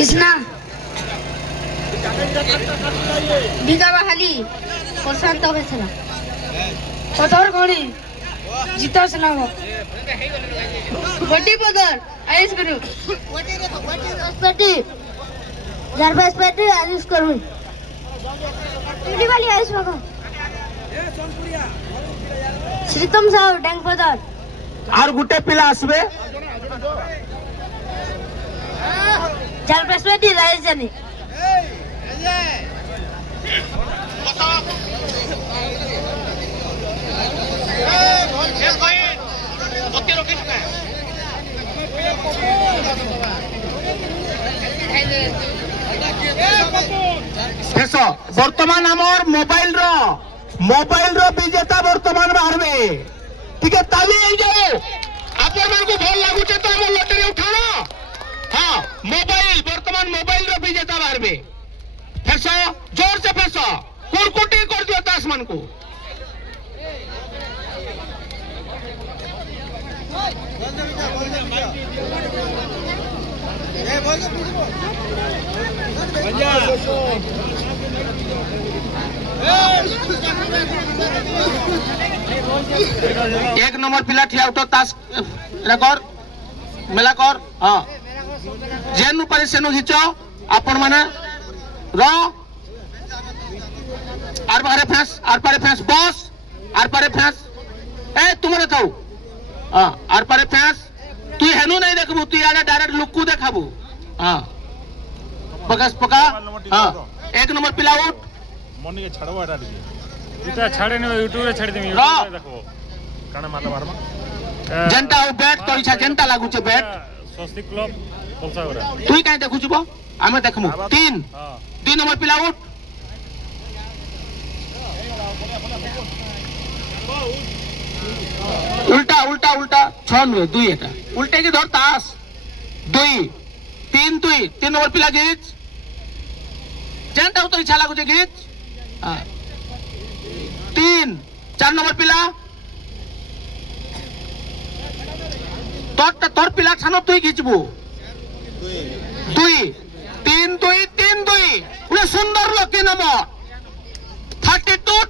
कृष्णा बिगा बहाली प्रशांत बेसरा पदर गणी जीता सुनाव बड्डी पदर आयुष गुरु पेटी आयुष करू वाली आयुष मगो श्रीतम साहब डैंग पदर और गुटे पिला आसबे जरबेस पेटी राइस जानी बर्तमान आमर मोबाइल रो विजेता बर्तमान बाहरबे ठीक है ताली हो जाओ आपण मन को भल लागुचे तो हम लॉटरी उठाओ हां मोबाइल बर्तमान मोबाइल रो विजेता बाहरबे फेसो जोर से फेसो कुरकुटी कर दियो तास मन को एक नंबर पिला ठिया उठो तास कर मेला कर हाँ जेनु पारे सेनु घिचो आपण माने र आर पारे फेंस बॉस आर पारे फेंस ए तुमरे थाउ हां आर पारे फेंस तू हेनु नहीं देखबू तू याडा डायरेक्ट लुक्कू देखाबू हां पकास पका हां एक नंबर पिला उठ मनी के छाड़वा एटा इटा छाड़े ने यूट्यूब रे छाड़ी देमी यूट्यूब रे देखबो काना माता बारमा जनता ओ बैट तो इच्छा जनता लागू छे बैट स्वस्तिक क्लब बोलसा ओरा तू काई देखु छबो आमे देखमु 3 नंबर पिला उठ उल्टा उल्टा उल्टा 6 नुए 2 एटा उल्टे की धर तास 2 3 नंबर पिला घिच जनता तो इच्छा लागू छे घिच हां 4 नंबर पिला तोर पिला छानो तुई घिचबू 2 3 उले सुंदर लकी नंबर 32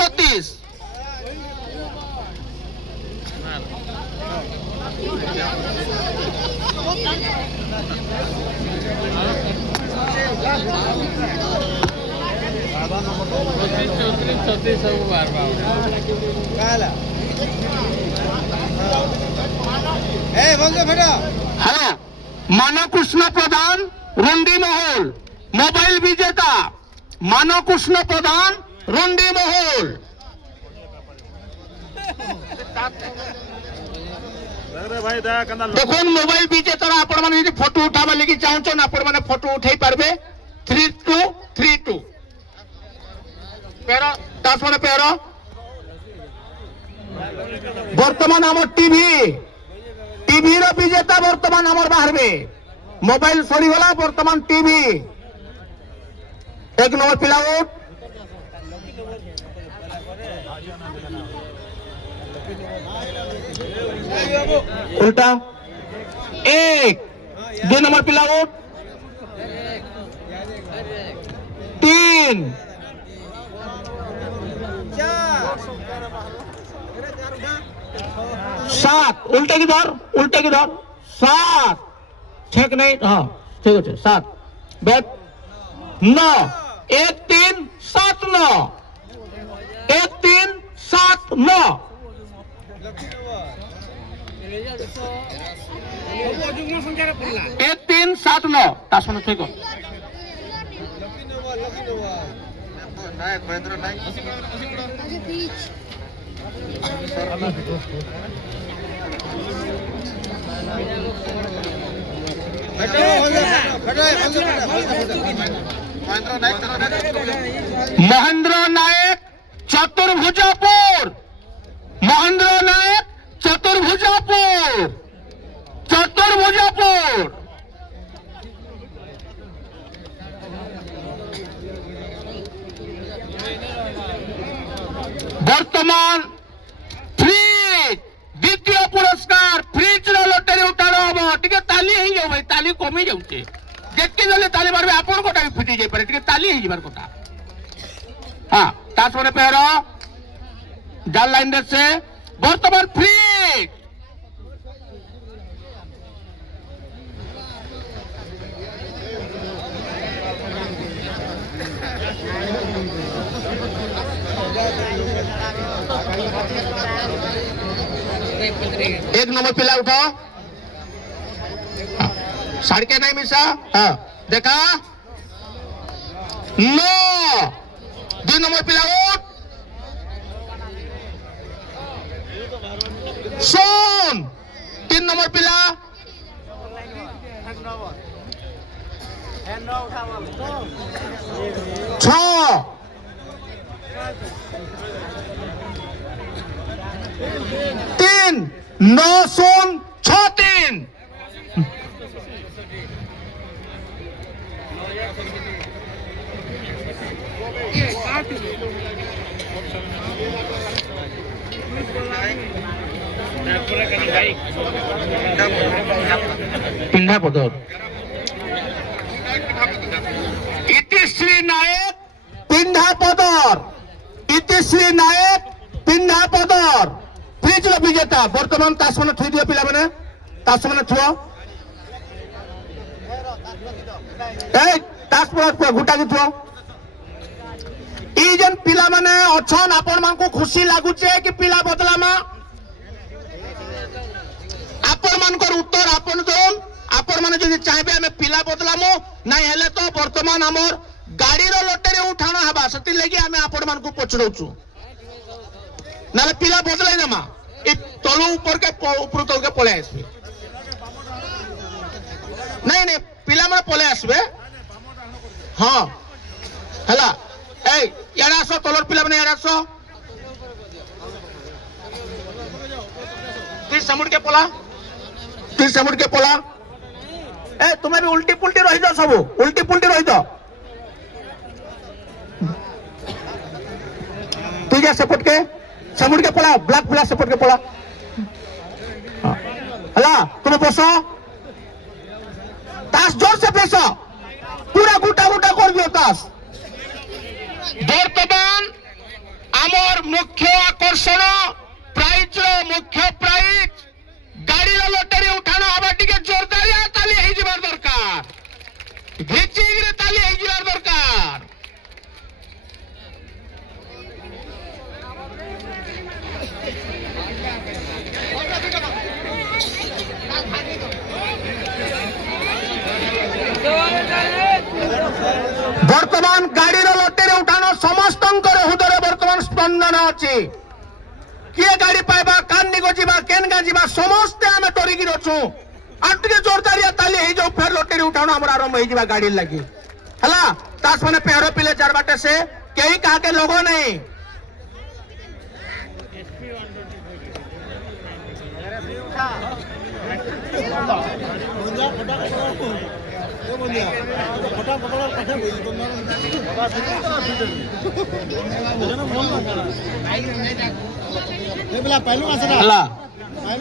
32 हेलो मानव कृष्ण प्रधान रुंडी महल मोबाइल विजेता मानव कृष्ण प्रधान रुंडी महल देखो मोबाइल विजेता आपण माने फोटो उठाबा लगी चाहछन आपण माने फोटो उठाई पारबे 3232 पेरो 10 माने पेरो वर्तमान आम टीवी रो विजेता वर्तमान आमर बाहरबे मोबाइल सरी गला वर्तमान टीवी एक नंबर पिला उठ उल्टा 2 नंबर पिला उठ 3 7 उल्टे की धर 7 ठीक नहीं हाँ ठीक है 7 बैठ 9 1 3 7 9 1 3 7 9 1 3 7 9 तासमन ठीक हो महेंद्र नायक चतुर्भुजापुर वर्तमान फ्रिज द्वितीय पुरस्कार फ्रिज लॉटरी उठाड़ हम टे ताली हो भाई। ताली कमी जाऊे जेतके जले ताली मारबे आपण कोटा भी फिटी जाई पारे टिके ताली हे जिबार कोटा हां तास माने पेहर जाल लाइन दे से वर्तमान फ्री एक नंबर पिला उठो सड़के नहीं मिसा हाँ देखा 9 2 नंबर पिला उठ सोन 3 नंबर पिला 6 3 9 सोन 6 3 पिंडा पदर इतिश्री नायक पिंडा पदर इतिश्री नायक पिंडा पदर फ्रिज विजेता बर्तमान तास मन थुई दियो पिला माने तास मन थुओ ए तास पर घुटा के थुओ ई जन पिला माने अछन आपण मान को खुशी लागुचे कि पिला बदलामा आपण मान को उत्तर आपण दोन आपण माने जदि चाहबे हमें पिला बदलामो नाही हेले तो वर्तमान हमर गाड़ी रो लॉटरी उठाना हबा सती लगी हमें आपण मान को पछड़ौछु नाले पिला बदलाई ना ए तळु ऊपर के ऊपर तल के पळे आसबे नहीं नहीं पिला माने पळे आसबे हां हला ए याडा सो तलर पिला माने याडा सो ती समुड़ के पला ए तुम्हें भी उल्टी पुल्टी रही जाओ सब उल्टी पुल्टी रही जाओ ठीक है सपोर्ट के समुड़ के पला ब्लैक प्लस सपोर्ट के पला हला तुम बसो तास जोर से बेसो पूरा गुटा गुटा कर दियो तास बर्तमान आमर मुख्य आकर्षण प्राइज मुख्य प्राइज गाड़ी लॉटरी उठाना हवा टिके जोरदार ताली हे जिबार दरकार घिचिगरे ताली हे जिबार दरकार वर्तमान गाड़ी लॉटरी उठाना समस्त हृदय वर्तमान स्पंदन अच्छी किए गाड़ी पाइबा कान्नी को जीवा केनगा जीवा समस्ते आमे डरिकी रछु आटके जोरदारिया ताली हे जो फेर लॉटरी उठानो हमरा आरंभ हे जीवा गाड़ी लगी हला तास माने पेहरो पिले चार बाटे से केही कहा के लोगो नहीं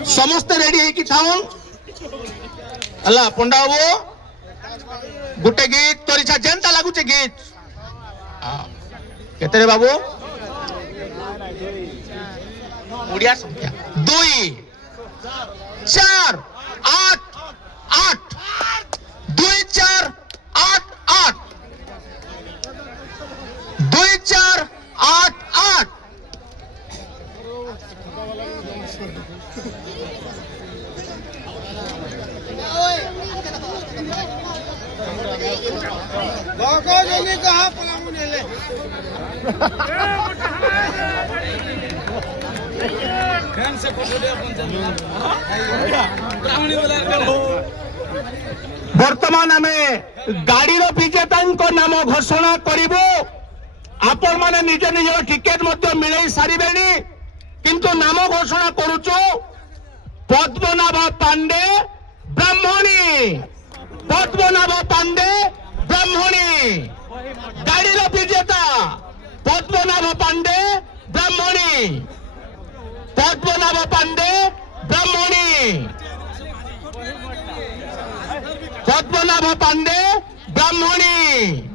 समस्त रेडी है कि थाउन अल्लाह पंडा बाबू गुटे गीत तोरी छा जनता लागू छे गीत केतरे बाबू उड़िया संख्या 2 4 8 8 2 4 8 8 2 4 8 8 वर्तमान आम गाड़ी विजेता नाम घोषणा करूँ आपण मैंने निज निज टिकेट मिले सारे किंतु नाम घोषणा करुचु पद्मनाभ पांडे ब्राह्मणी पद्मनाभ पांडे ब्राह्मणी गाड़ी विजेता पद्मनाभ पांडे ब्राह्मणी पद्मनाभ पांडे ब्राह्मणी पद्मनाभ पांडे ब्राह्मणी